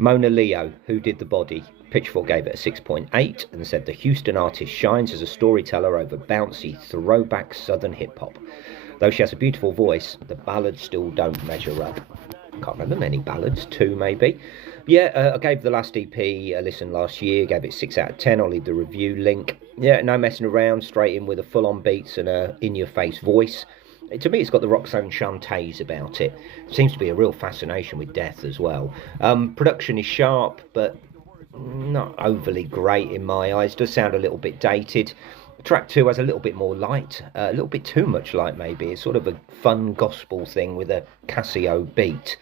Monaleo Who did the body. Pitchfork gave it a 6.8 and said the Houston artist shines as a storyteller over bouncy throwback southern hip hop. Though she has a beautiful voice, the ballads still don't measure up. I can't remember many ballads, two maybe. Yeah, I gave the last EP a listen last year, gave it 6 out of 10. I'll leave the review link. Yeah, no messing around, straight in with a full-on beats and a in-your-face voice. To me, it's got the Roxanne Shantes about it. Seems to be a real fascination with death as well. Production is sharp, but not overly great in my eyes. Does sound a little bit dated. Track 2 has a little bit more light, a little bit too much light maybe. It's sort of a fun gospel thing with a Casio beat.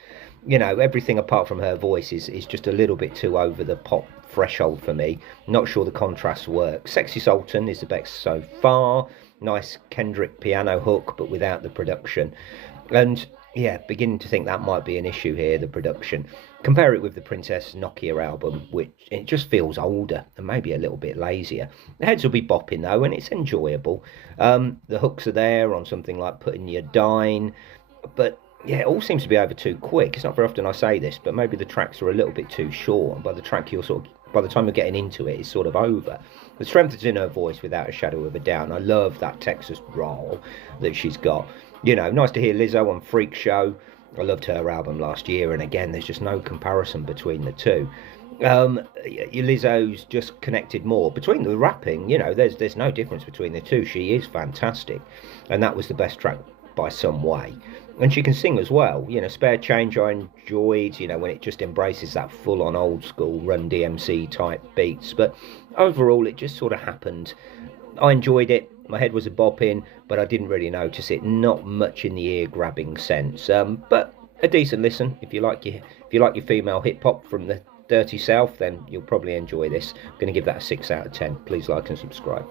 You know, everything apart from her voice is just a little bit too over the pop threshold for me. Not sure the contrast works. Sexy Sultan is the best so far. Nice Kendrick piano hook, but without the production. And yeah, beginning to think that might be an issue here, the production. Compare it with the Princess Nokia album, which it just feels older and maybe a little bit lazier. The heads will be bopping though, and it's enjoyable. The hooks are there on something like Putting Your Dine, but yeah, it all seems to be over too quick. It's not very often I say this, but maybe the tracks are a little bit too short, and by the time you're getting into it, it's sort of over. The strength is in her voice without a shadow of a doubt, and I love that Texas drawl that she's got. You know, nice to hear Lizzo on Freak Show. I loved her album last year, and again, there's just no comparison between the two. Lizzo's just connected more between the rapping. You know, there's no difference between the two. She is fantastic, and that was the best track by some way. And she can sing as well. You know, Spare Change I enjoyed, you know, when it just embraces that full-on old school Run DMC type beats. But overall, it just sort of happened. I enjoyed it. My head was a bopping, but I didn't really notice it. Not much in the ear-grabbing sense. But a decent listen. If you like your female hip-hop from the Dirty South, then you'll probably enjoy this. I'm going to give that a 6 out of 10. Please like and subscribe.